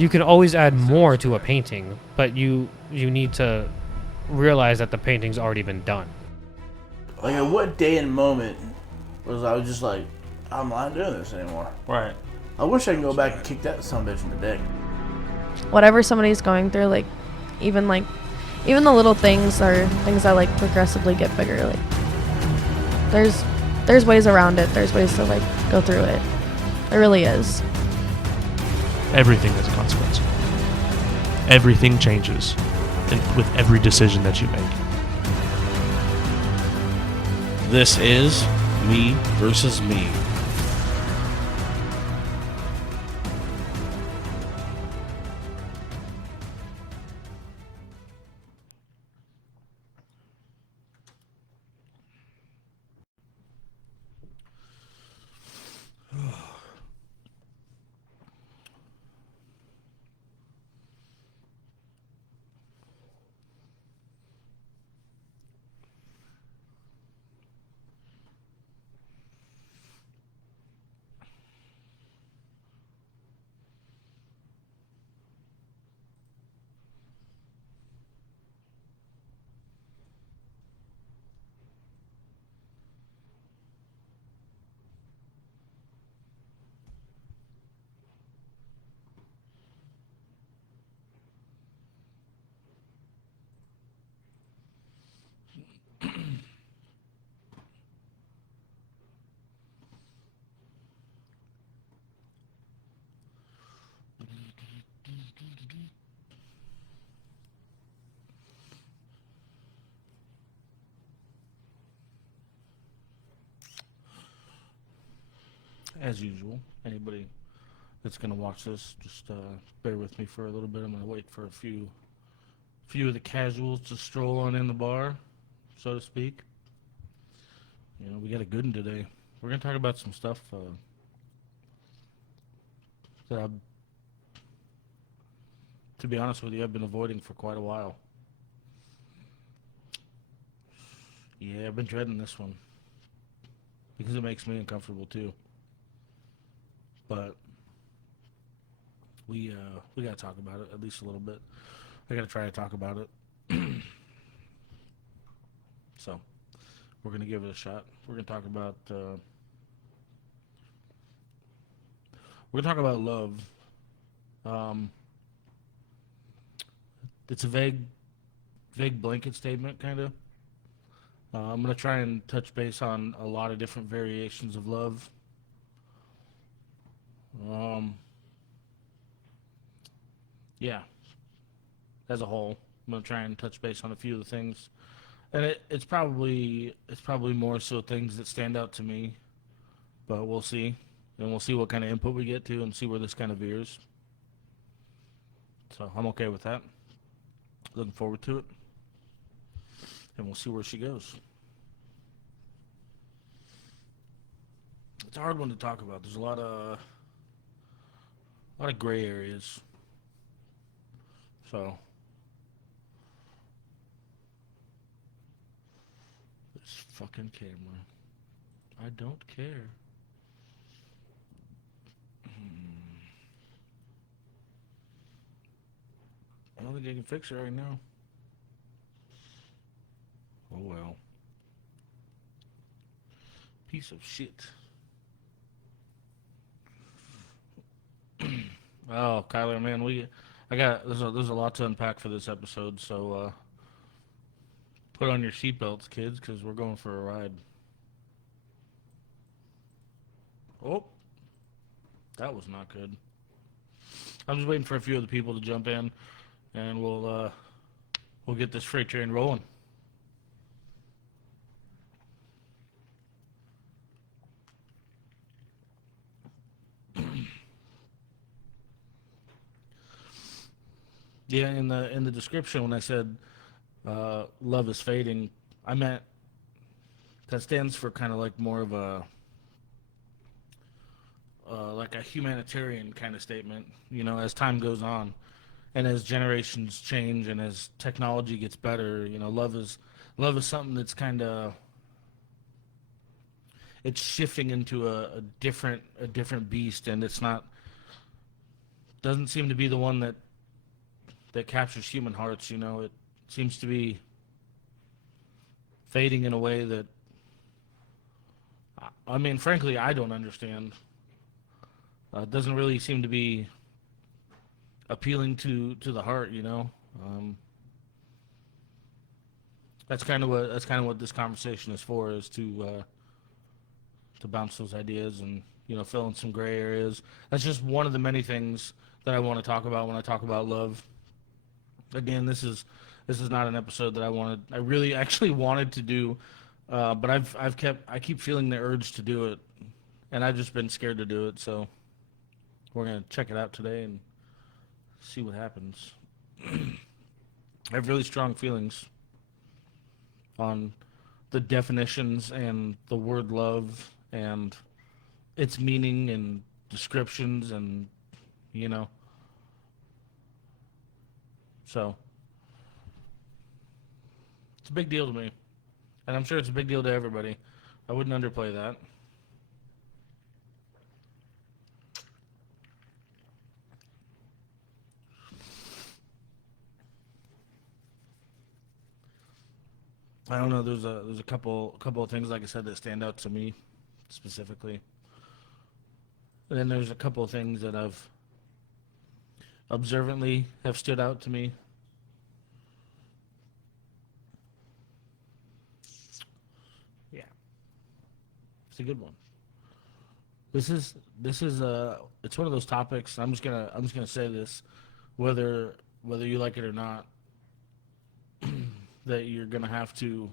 You can always add more to a painting, but you need to realize that the painting's already been done. Like, at what day and moment was I was just like, I'm not doing this anymore? Right. I wish I could go back and kick that son of a bitch in the dick. Whatever somebody's going through, even the little things are things that progressively get bigger. There's ways around it. There's ways to go through it. There really is. Everything has a consequence. Everything changes with every decision that you make. This is Me versus Me. As usual, anybody that's going to watch this, just bear with me for a little bit. I'm going to wait for a few of the casuals to stroll on in the bar, so to speak. You know, we got a good one today. We're going to talk about some stuff that to be honest with you, I've been avoiding for quite a while. Yeah, I've been dreading this one because it makes me uncomfortable too. But we got to talk about it at least a little bit. I got to try to talk about it. So we're gonna give it a shot. We're gonna talk about love. It's a vague blanket statement, kind of. I'm gonna try and touch base on a lot of different variations of love. Yeah, as a whole, I'm gonna try and touch base on a few of the things, and it's probably more so things that stand out to me, but we'll see, and we'll see what kind of input we get to, and see where this kind of veers. So I'm okay with that. Looking forward to it, and we'll see where she goes. It's a hard one to talk about. There's a lot of gray areas. So this fucking camera. I don't care. I don't think I can fix it right now. Oh well. Piece of shit. Oh, Kyler, man, there's a lot to unpack for this episode, so put on your seatbelts, kids, because we're going for a ride. Oh, that was not good. I'm just waiting for a few of the people to jump in, and we'll get this freight train rolling. Yeah, in the description when I said love is fading, I meant that stands for kind of like more of a like a humanitarian kind of statement. You know, as time goes on, and as generations change, and as technology gets better, you know, love is something that's kind of it's shifting into a different beast, and it's not doesn't seem to be the one that captures human hearts. You know, it seems to be fading in a way that, I mean, frankly, I don't understand. It doesn't really seem to be appealing to the heart, you know. That's kind of what this conversation is for, is to bounce those ideas and, you know, fill in some gray areas. That's just one of the many things that I want to talk about when I talk about love. Again, this is not an episode that I really actually wanted to do, but I keep feeling the urge to do it, and I've just been scared to do it. So we're gonna check it out today and see what happens. I have really strong feelings on the definitions and the word love and its meaning and descriptions, and, you know, so it's a big deal to me, and I'm sure it's a big deal to everybody. I wouldn't underplay that. I don't know. There's a couple of things, like I said, that stand out to me specifically, and then there's a couple of things that I've observantly have stood out to me. Yeah, it's a good one. This is it's one of those topics. I'm just gonna say this, whether you like it or not, that you're gonna have to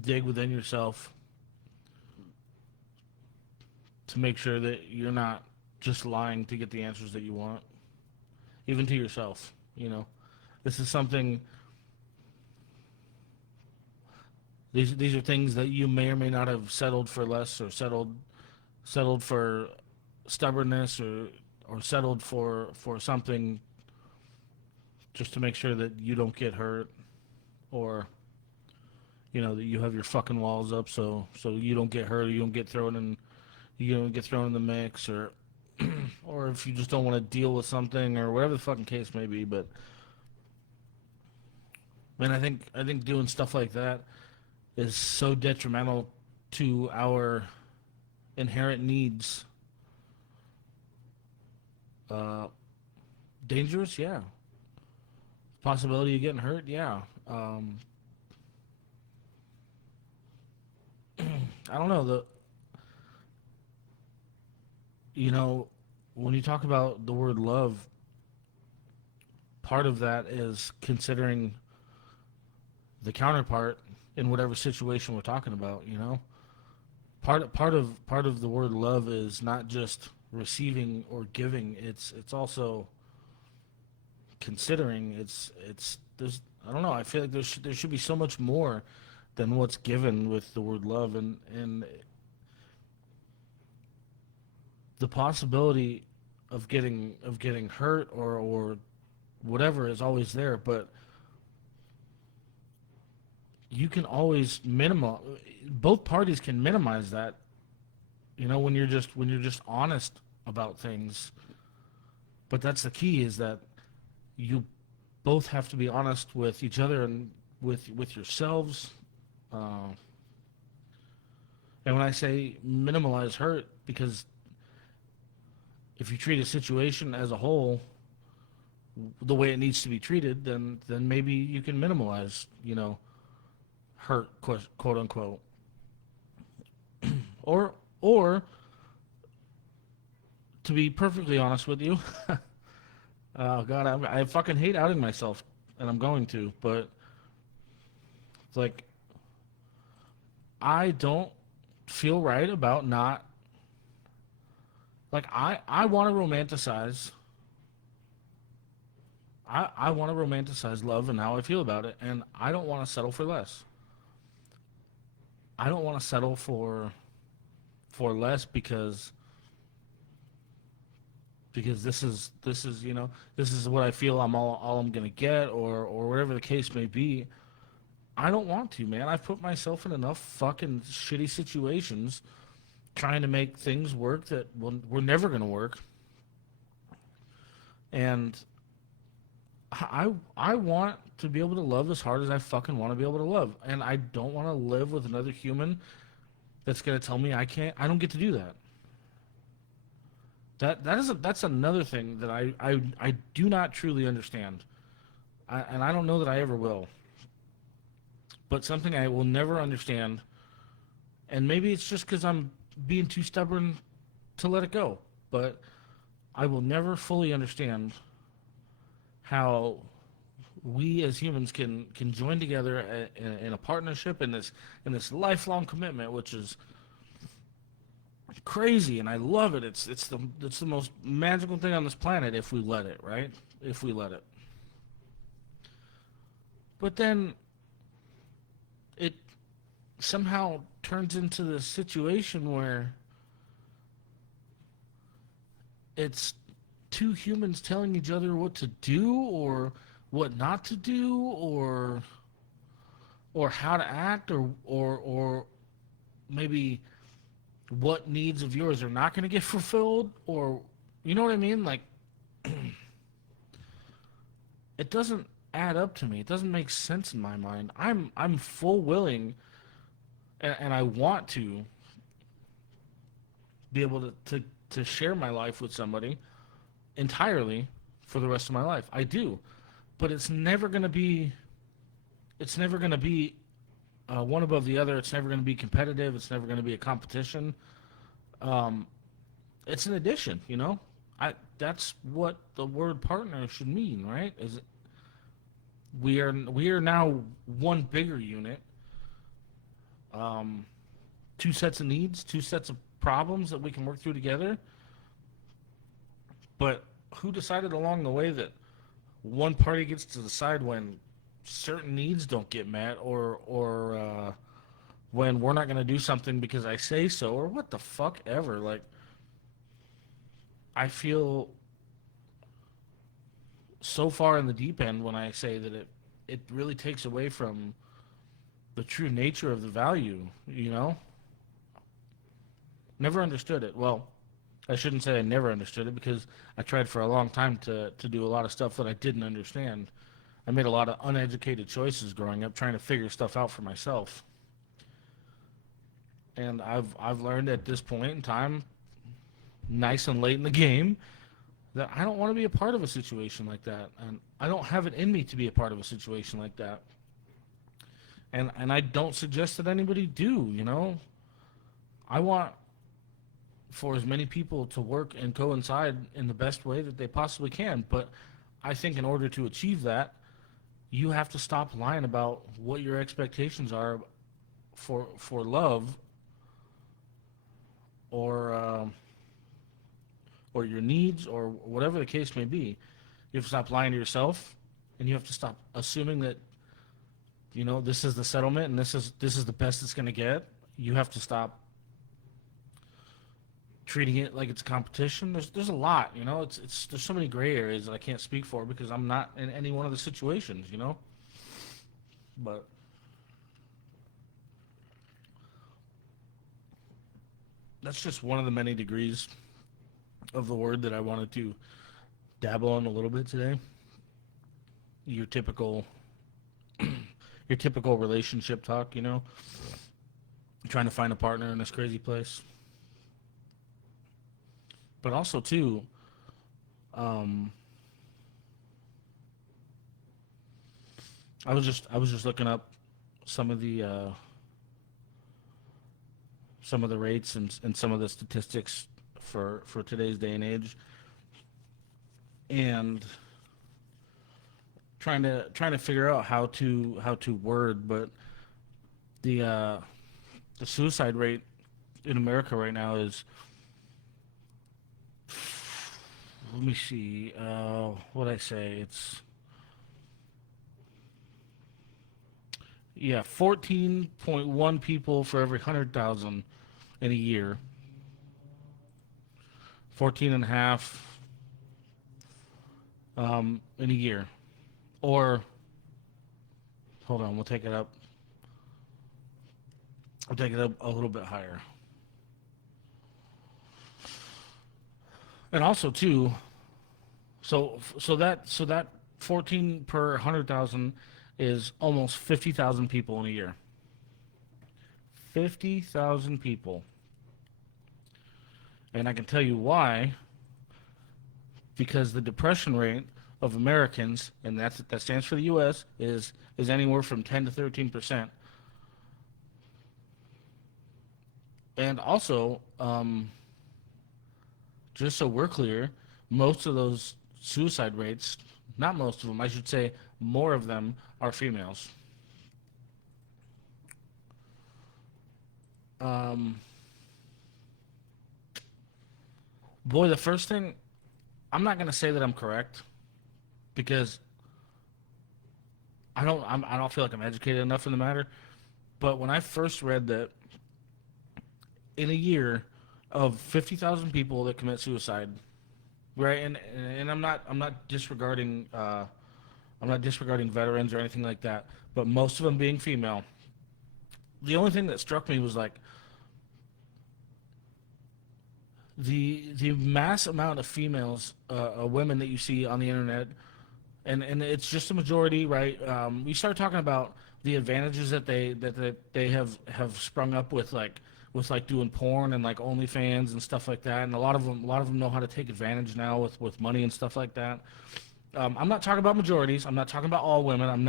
dig within yourself to make sure that you're not just lying to get the answers that you want, even to yourself. You know, this is something. These are things that you may or may not have settled for less, or settled for stubbornness, or settled for something, just to make sure that you don't get hurt, or, you know, that you have your fucking walls up so you don't get hurt, or you don't get thrown in the mix, or or if you just don't want to deal with something, or whatever the fucking case may be. But man, I think doing stuff like that is so detrimental to our inherent needs. Dangerous, yeah. Possibility of getting hurt, yeah. I don't know, you know, when you talk about the word love, part of that is considering the counterpart in whatever situation we're talking about. You know, part of the word love is not just receiving or giving. It's also considering. There's, I don't know, I feel like there should be so much more than what's given with the word love, and the possibility of getting hurt or whatever is always there, but you can always both parties can minimize that, you know, when you're just honest about things. But that's the key, is that you both have to be honest with each other and with yourselves. And when I say minimize hurt, because if you treat a situation as a whole the way it needs to be treated, then maybe you can minimize, you know, hurt, quote unquote. or to be perfectly honest with you, oh God, I fucking hate outing myself, and I'm going to, but it's like, I don't feel right about not, like, I want to romanticize, I want to romanticize love and how I feel about it, and I don't want to settle for less. I don't want to settle for less because this is, you know, this is what I feel I'm all I'm gonna get, or whatever the case may be. I don't want to, man. I've put myself in enough fucking shitty situations trying to make things work that were never going to work. And I want to be able to love as hard as I fucking want to be able to love. And I don't want to live with another human that's going to tell me I don't get to do that. That's another thing that I do not truly understand. And I don't know that I ever will. But something I will never understand, and maybe it's just because I'm being too stubborn to let it go, but I will never fully understand how we as humans can join together in a partnership in this lifelong commitment, which is crazy, and I love it. It's the most magical thing on this planet if we let it, right? If we let it. But then it somehow turns into this situation where it's two humans telling each other what to do or what not to do or how to act or maybe what needs of yours are not going to get fulfilled, or you know what I mean? Like it doesn't add up to me. It doesn't make sense in my mind. I'm full willing and I want to be able to share my life with somebody entirely for the rest of my life. I do. But it's never going to be one above the other. It's never going to be competitive. It's never going to be a competition. It's an addition, you know? That's what the word partner should mean, right? We are now one bigger unit. Two sets of needs, two sets of problems that we can work through together. But who decided along the way that one party gets to decide when certain needs don't get met, or when we're not going to do something because I say so, or what the fuck ever? Like, I feel so far in the deep end when I say that it really takes away from the true nature of the value, you know? Never understood it. Well, I shouldn't say I never understood it, because I tried for a long time to do a lot of stuff that I didn't understand. I made a lot of uneducated choices growing up, trying to figure stuff out for myself. And I've learned at this point in time, nice and late in the game, that I don't want to be a part of a situation like that. And I don't have it in me to be a part of a situation like that. And I don't suggest that anybody do, you know? I want for as many people to work and coincide in the best way that they possibly can. But I think in order to achieve that, you have to stop lying about what your expectations are for love or your needs, or whatever the case may be. You have to stop lying to yourself, and you have to stop assuming that, you know, this is the settlement and this is the best it's going to get. You have to stop treating it like it's a competition. There's a lot, you know. There's so many gray areas that I can't speak for because I'm not in any one of the situations, you know. But that's just one of the many degrees of the word that I wanted to dabble on a little bit today. Your typical relationship talk, you know, trying to find a partner in this crazy place. But also too, I was just looking up some of the rates and some of the statistics for today's day and age, and trying to figure out how to word, but the suicide rate in America right now is, let me see, what I say, it's 14.1 people for every 100,000 in a year. 14 and a half in a year. Or, hold on, we'll take it up. I'll take it up a little bit higher. And also too, so that 14 per 100,000 is almost 50,000 people in a year. 50,000 people. And I can tell you why. Because the depression rate of Americans, and that stands for the U.S., is anywhere from 10 to 13%. And also, just so we're clear, most of those suicide rates, not most of them, I should say, more of them are females. Boy, the first thing, I'm not gonna say that I'm correct, because I don't feel like I'm educated enough in the matter. But when I first read that in a year of 50,000 people that commit suicide, right, and I'm not disregarding veterans or anything like that, but most of them being female. The only thing that struck me was like the mass amount of females, women that you see on the internet, and it's just a majority, right? We start talking about the advantages that they have sprung up with like doing porn and like OnlyFans and stuff like that, and a lot of them know how to take advantage now with money and stuff like that. I'm not talking about majorities. I'm not talking about all women. I'm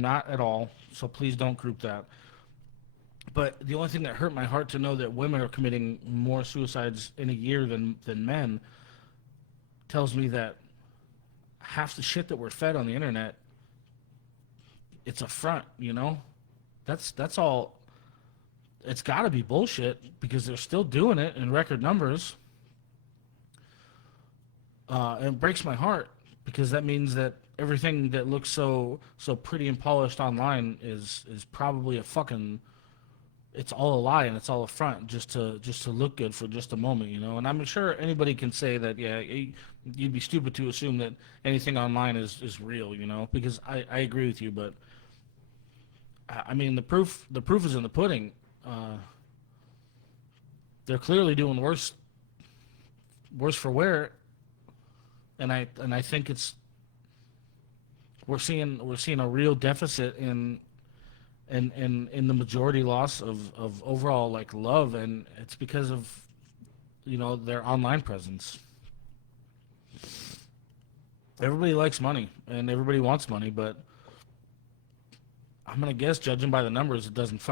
not at all. So please don't group that. But the only thing that hurt my heart to know that women are committing more suicides in a year than men tells me that half the shit that we're fed on the internet, it's a front, you know? That's all. It's got to be bullshit, because they're still doing it in record numbers. And it breaks my heart, because that means that everything that looks so pretty and polished online is probably a fucking, it's all a lie, and it's all a front just to look good for just a moment, you know. And I'm sure anybody can say that, yeah, you'd be stupid to assume that anything online is real, you know, because I agree with you. But I mean, the proof is in the pudding. They're clearly doing worse for wear, and I think we're seeing a real deficit in the majority loss of overall like love, and it's because of, you know, their online presence. Everybody likes money and everybody wants money, but I'm gonna guess, judging by the numbers, it doesn't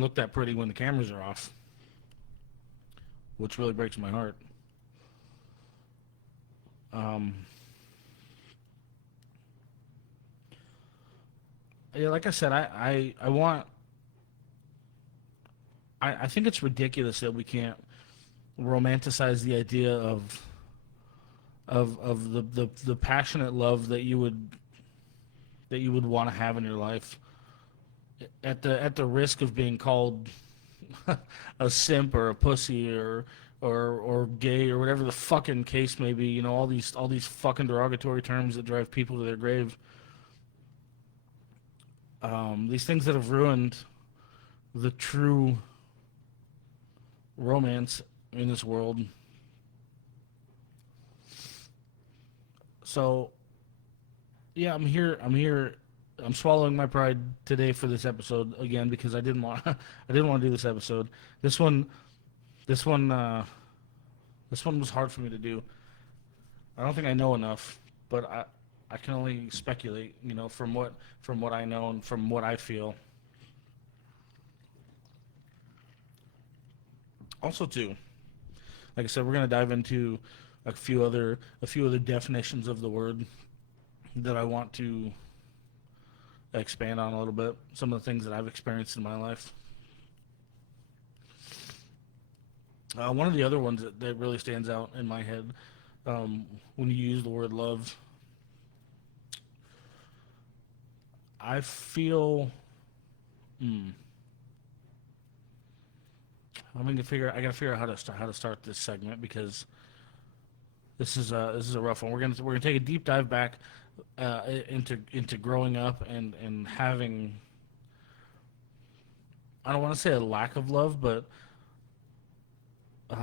look that pretty when the cameras are off, which really breaks my heart. Yeah, like I said, I think it's ridiculous that we can't romanticize the idea of the passionate love that you would want to have in your life, at the risk of being called a simp or a pussy or gay or whatever the fucking case may be. You know, all these fucking derogatory terms that drive people to their grave. These things that have ruined the true romance in this world. So, yeah, I'm here. I'm swallowing my pride today for this episode again, because I didn't want to do this episode. This one was hard for me to do. I don't think I know enough, but I can only speculate, you know, from what I know and from what I feel. Also, too, like I said, we're gonna dive into a few other definitions of the word that I want to expand on a little bit. Some of the things that I've experienced in my life. One of the other ones that really stands out in my head, when you use the word love, I feel. I gotta figure out how to start this segment, because this is a rough one. We're gonna take a deep dive back into growing up and having, I don't want to say a lack of love, but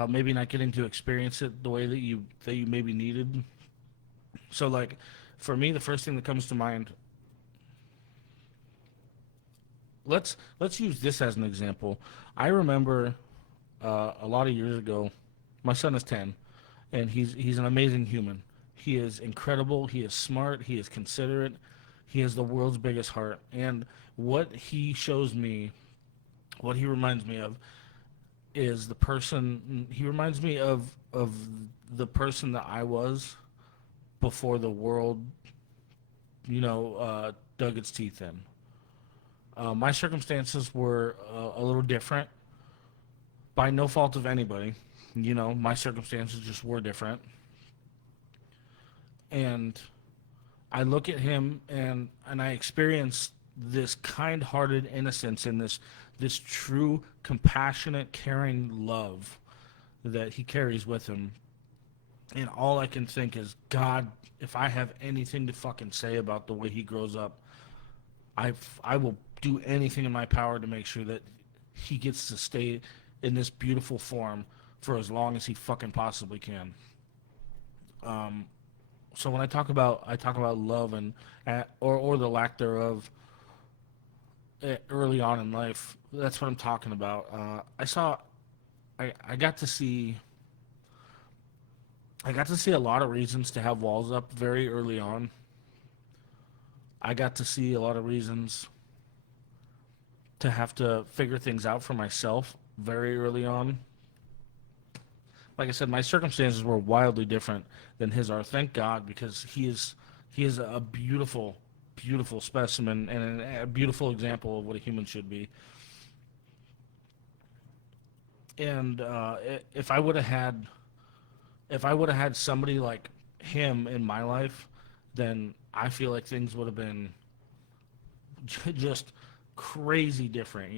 maybe not getting to experience it the way that you maybe needed. So like, for me, the first thing that comes to mind. Let's use this as an example. I remember a lot of years ago. My son is 10, and he's an amazing human. He is incredible. He is smart. He is considerate. He has the world's biggest heart. And what he shows me, what he reminds me of, is the person. He reminds me of the person that I was before the world, dug its teeth in. My circumstances were a little different, by no fault of anybody. My circumstances just were different. And I look at him and I experience this kind-hearted innocence and this true, compassionate, caring love that he carries with him. And all I can think is, God, if I have anything to fucking say about the way he grows up, I will do anything in my power to make sure that he gets to stay in this beautiful form for as long as he fucking possibly can. So when I talk about love and or the lack thereof early on in life, that's what I'm talking about. I got to see a lot of reasons to have walls up very early on. I got to see a lot of reasons to have to figure things out for myself very early on. Like I said, my circumstances were wildly different than his are. Thank God, because he is a beautiful, beautiful specimen and a beautiful example of what a human should be. And if I would have had somebody like him in my life, then I feel like things would have been just crazy different.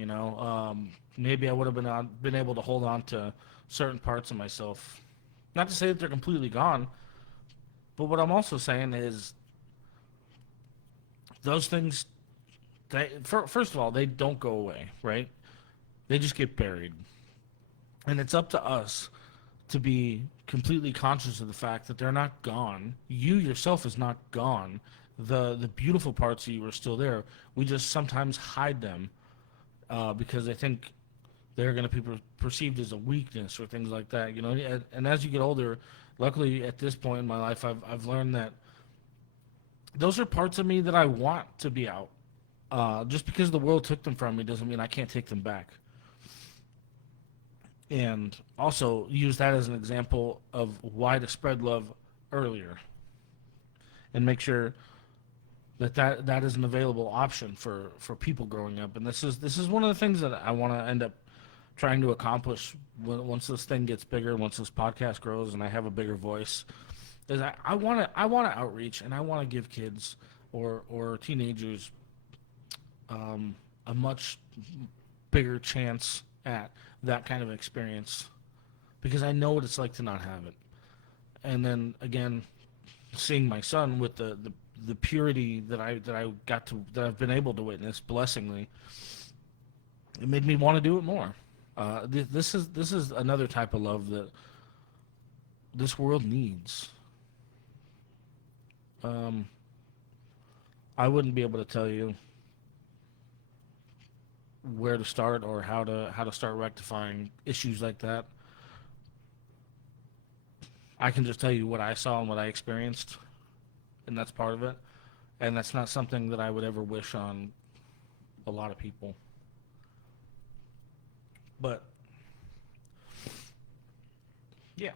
Maybe I would have been able to hold on to certain parts of myself. Not to say that they're completely gone, but what I'm also saying is those things, first of all, they don't go away, right? They just get buried. And it's up to us to be completely conscious of the fact that they're not gone. You yourself is not gone. The beautiful parts of you are still there. We just sometimes hide them because I think they're going to be perceived as a weakness or things like that. And as you get older, luckily at this point in my life, I've learned that those are parts of me that I want to be out. Just because the world took them from me doesn't mean I can't take them back. And also use that as an example of why to spread love earlier, and make sure that is an available option for people growing up. And this is one of the things that I want to end up trying to accomplish once this thing gets bigger, once this podcast grows, and I have a bigger voice. Is I want to outreach, and I want to give kids or teenagers a much bigger chance at that kind of experience, because I know what it's like to not have it. And then again, seeing my son with the purity that I've been able to witness, blessingly, it made me want to do it more. This is another type of love that this world needs. I wouldn't be able to tell you where to start or how to start rectifying issues like that. I can just tell you what I saw and what I experienced, and that's part of it. And that's not something that I would ever wish on a lot of people. But yeah.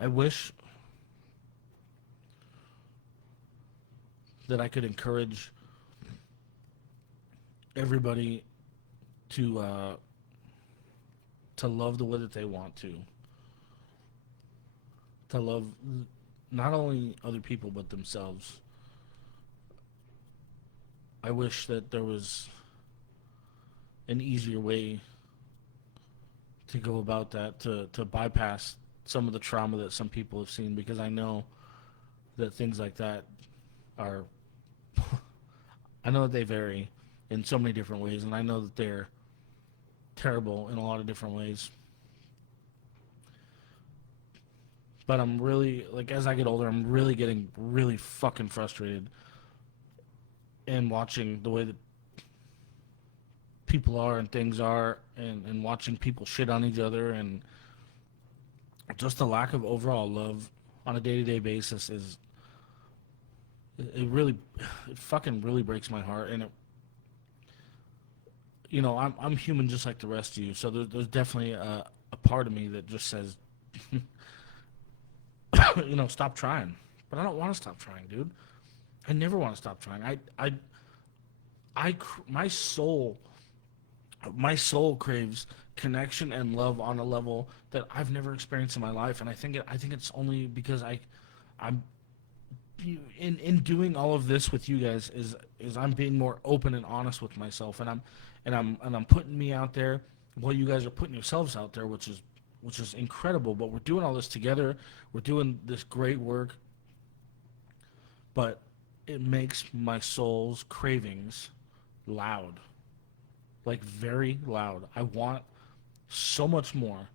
I wish that I could encourage everybody to love the way that they want to love not only other people but themselves. I wish that there was an easier way to go about that, to bypass some of the trauma that some people have seen, because I know that things like that are. I know that they vary in so many different ways, and I know that they're terrible in a lot of different ways. But I'm really, like, as I get older, I'm really getting really fucking frustrated and watching the way that people are and things are, and watching people shit on each other, and just the lack of overall love on a day-to-day basis is, it fucking really breaks my heart. And it, you know, I'm human just like the rest of you, so there's definitely a part of me that just says, you know, stop trying. But I don't want to stop trying, dude. I never want to stop trying. My soul craves connection and love on a level that I've never experienced in my life, and I think it's only because I'm in doing all of this with you guys is I'm being more open and honest with myself, and I'm putting me out there while you guys are putting yourselves out there, which is incredible. But we're doing all this together. We're doing this great work, but it makes my soul's cravings loud, like very loud. I want so much more.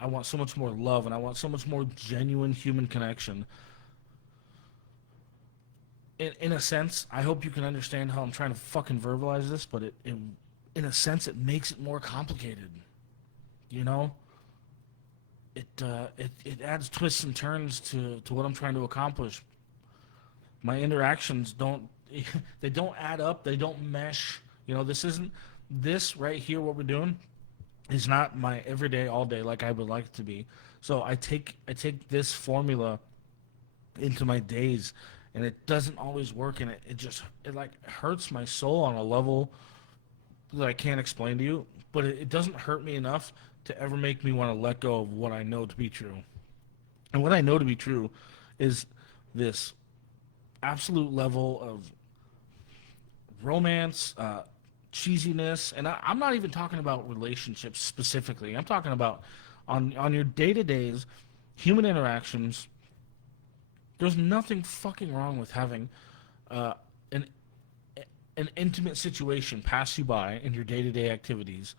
I want so much more love, and I want so much more genuine human connection. In a sense, I hope you can understand how I'm trying to fucking verbalize this, but in a sense, it makes it more complicated. You know? It adds twists and turns to what I'm trying to accomplish. My interactions don't add up. They don't mesh. You know, this right here, what we're doing, is not my everyday, all day like I would like it to be. So I take this formula into my days, and it doesn't always work, and it like hurts my soul on a level that I can't explain to you. But it doesn't hurt me enough to ever make me want to let go of what I know to be true. And what I know to be true is this absolute level of romance, cheesiness, and I'm not even talking about relationships specifically. I'm talking about on your day-to-days, human interactions. There's nothing fucking wrong with having an intimate situation pass you by in your day-to-day activities.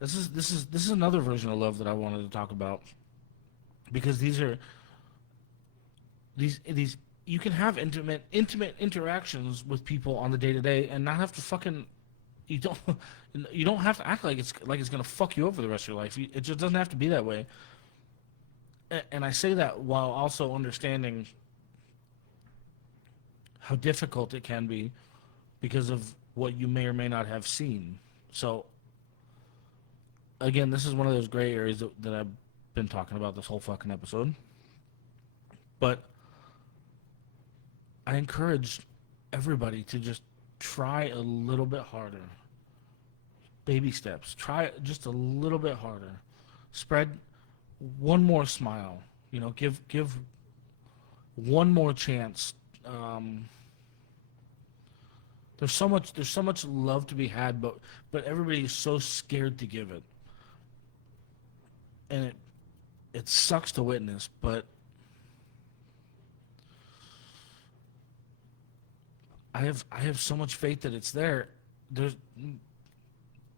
This is another version of love that I wanted to talk about, because these you can have intimate interactions with people on the day-to-day and not have to fucking you don't have to act like it's gonna fuck you over the rest of your life. It just doesn't have to be that way. And I say that while also understanding how difficult it can be because of what you may or may not have seen. So again, this is one of those gray areas that I've been talking about this whole fucking episode. But I encourage everybody to just try a little bit harder. Baby steps. Try just a little bit harder. Spread one more smile. You know, give one more chance. There's so much love to be had, but everybody's so scared to give it. And it sucks to witness, but I have so much faith that it's there. There's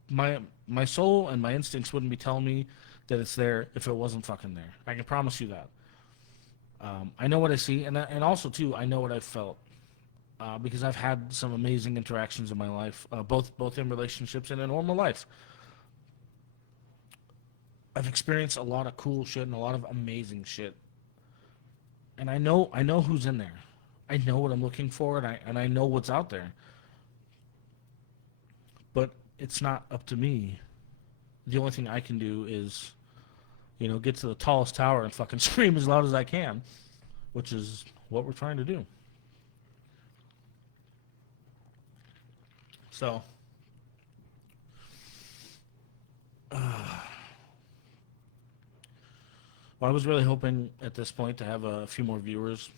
my soul and my instincts wouldn't be telling me that it's there if it wasn't fucking there. I can promise you that. I know what I see, and also too, I know what I've felt, because I've had some amazing interactions in my life, both in relationships and in normal life. I've experienced a lot of cool shit and a lot of amazing shit, and I know who's in there. I know what I'm looking for, and I know what's out there. But it's not up to me. The only thing I can do is, get to the tallest tower and fucking scream as loud as I can, which is what we're trying to do. So, well, I was really hoping at this point to have a few more viewers.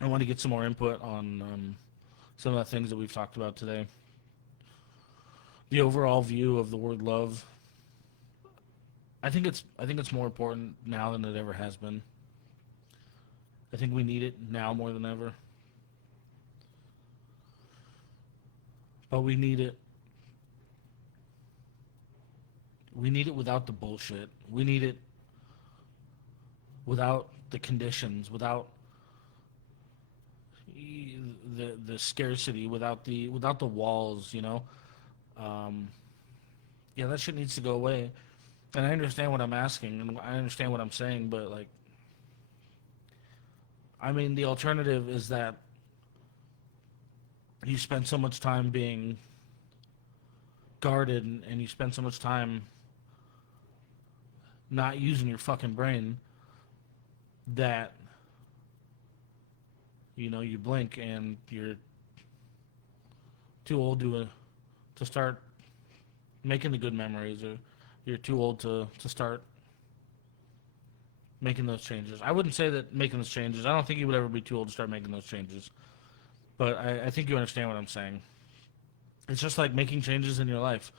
I want to get some more input on some of the things that we've talked about today. The overall view of the word love. I think it's more important now than it ever has been. I think we need it now more than ever. But we need it. We need it without the bullshit. We need it without the conditions, without the scarcity, without the walls, you know. Yeah, that shit needs to go away. And I understand what I'm asking, and I understand what I'm saying, but like, I mean, the alternative is that you spend so much time being guarded, and you spend so much time not using your fucking brain that, you know, you blink and you're too old to start making the good memories, or you're too old to start making those changes. I wouldn't say that making those changes, I don't think you would ever be too old to start making those changes, but I think you understand what I'm saying. It's just like making changes in your life.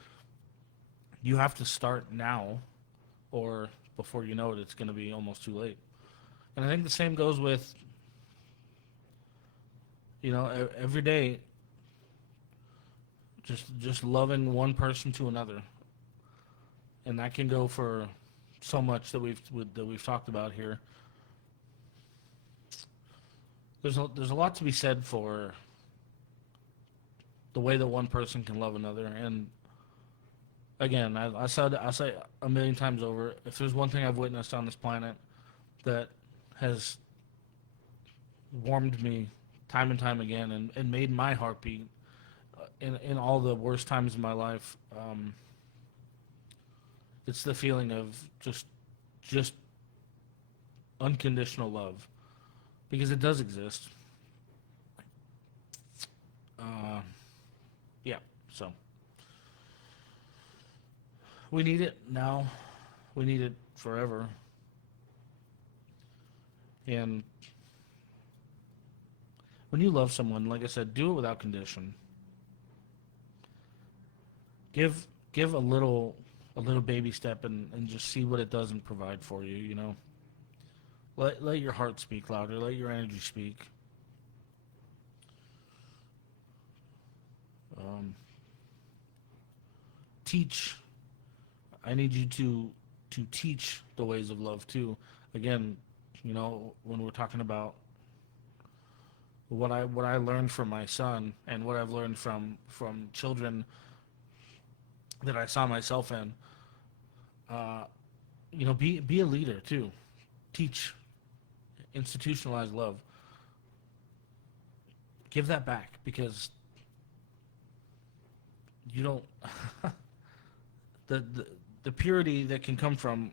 You have to start now, or before you know it, it's going to be almost too late. And I think the same goes with, you know, every day, just loving one person to another, and that can go for so much that we've talked about here. There's a lot to be said for the way that one person can love another. And again, I say a million times over, if there's one thing I've witnessed on this planet that has warmed me time and time again, and made my heart beat in all the worst times of my life, it's the feeling of just unconditional love, because it does exist. Yeah, so we need it now. We need it forever. And when you love someone, like I said, do it without condition. Give a little baby step, and just see what it does and provide for you, you know. Let your heart speak louder, let your energy speak. Teach. I need you to teach the ways of love too. Again, you know, when we're talking about what I learned from my son, and what I've learned from children that I saw myself in, you know, be a leader too. Teach, institutionalize love. Give that back, because you don't the purity that can come from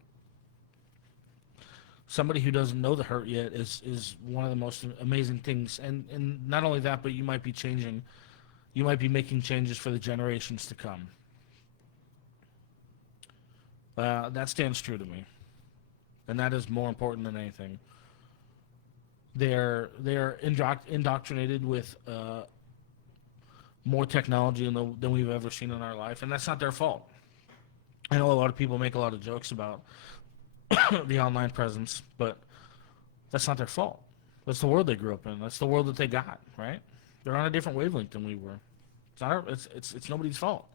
somebody who doesn't know the hurt yet is one of the most amazing things. And not only that, but you might be making changes for the generations to come. That stands true to me, and that is more important than anything. They're indoctrinated with more technology than we've ever seen in our life, and that's not their fault. I know a lot of people make a lot of jokes about the online presence, but that's not their fault. That's the world they grew up in. That's the world that they got, right? They're on a different wavelength than we were. It's nobody's fault.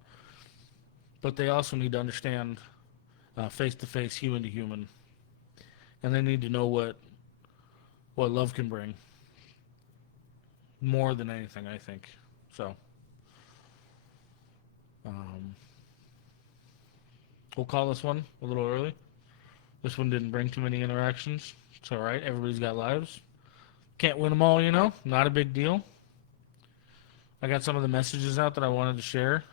But they also need to understand face-to-face, human-to-human, and they need to know what love can bring, more than anything, I think. So we'll call this one a little early. This one didn't bring too many interactions. It's all right. Everybody's got lives. Can't win them all, you know. Not a big deal. I got some of the messages out that I wanted to share.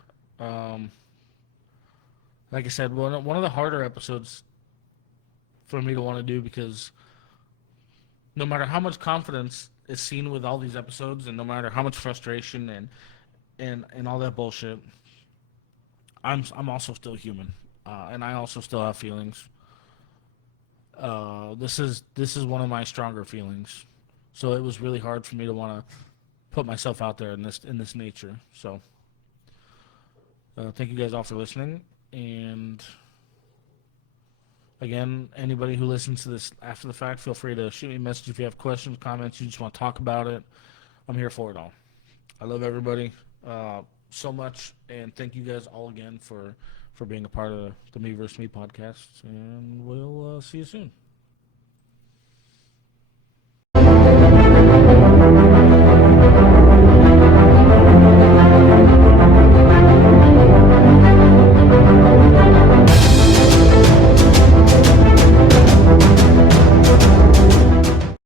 Like I said, one of the harder episodes for me to want to do, because no matter how much confidence is seen with all these episodes, and no matter how much frustration and all that bullshit, I'm also still human, and I also still have feelings. This is one of my stronger feelings, so it was really hard for me to want to put myself out there in this nature. So thank you guys all for listening, and Again, anybody who listens to this after the fact, feel free to shoot me a message if you have questions, comments, you just want to talk about it. I'm here for it all. I love everybody so much, and thank you guys all again for being a part of the Me vs. Me podcast, and we'll see you soon.